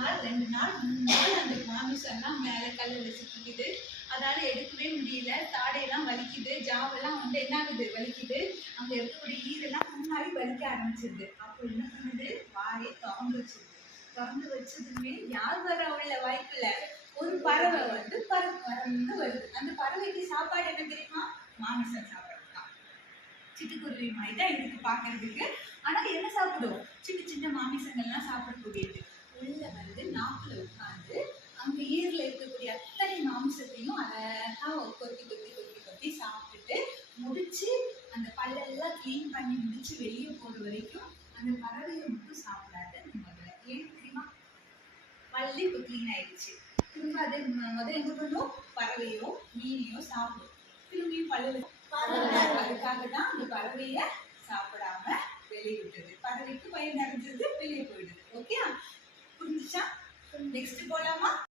நாள் 2 நாள் 3 நாள் அந்த மாமிசம்லாம் மேலே கல்லில் சுற்றிக்குது. அதால் எடுக்கவே முடியல. தாடையெல்லாம் வலிக்குது, ஜாவெல்லாம் வந்து என்ன ஆகுது, வலிக்குது. அங்கே இருக்கக்கூடிய ஈரெல்லாம் முன்னாடி வலிக்க ஆரம்பிச்சிருது. அப்போ என்ன பண்ணுது, வாயை திறந்து வச்சுது. திறந்து வச்சதுமே யார் வர உள்ள வாய்க்குள்ள, ஒரு பறவை வந்து பறந்து வருது. அந்த பறவைக்கு சாப்பாடு என்ன தெரியுமா, மாமிசம் சாப்பாடு தான். சிட்டுக்குருவி மாதிரி தான் இருக்கு பார்க்கறதுக்கு. ஆனால் என்ன சாப்பிடும், சின்ன சின்ன மாமிசங்கள்லாம் சாப்பிடக்கூடியது. உள்ள வந்து நாக்கில் உட்காந்து அங்கே ஈரில் இருக்கக்கூடிய அத்தனை மாமிசத்தையும் அழகாக கொத்தி கொத்தி கொத்தி கொத்தி சாப்பிட்டுட்டு முடிச்சு அந்த பல்லெல்லாம் க்ளீன் பண்ணி முடிச்சு வெளியே போகிற வரைக்கும் அந்த பறவையை மட்டும் சாப்பிடாது. அந்த முதல்ல ஏன் தெரியுமா, பல்லு இப்போ க்ளீன் ஆயிடுச்சு. திரும்ப அது முதல்ல என்ன பண்ணும், பறவையோ மீனையோ சாப்பிடும். திரும்பியும் பல்லு, அதுக்காக தான் அந்த பறவையை சாப்பிடாம வெளியே விட்டுது. பறவைக்கு வயிறு நிறைஞ்சது, வெளியே போயிடுது. ஓகே, புரிஞ்சுச்சா? நெக்ஸ்ட் போலாமா?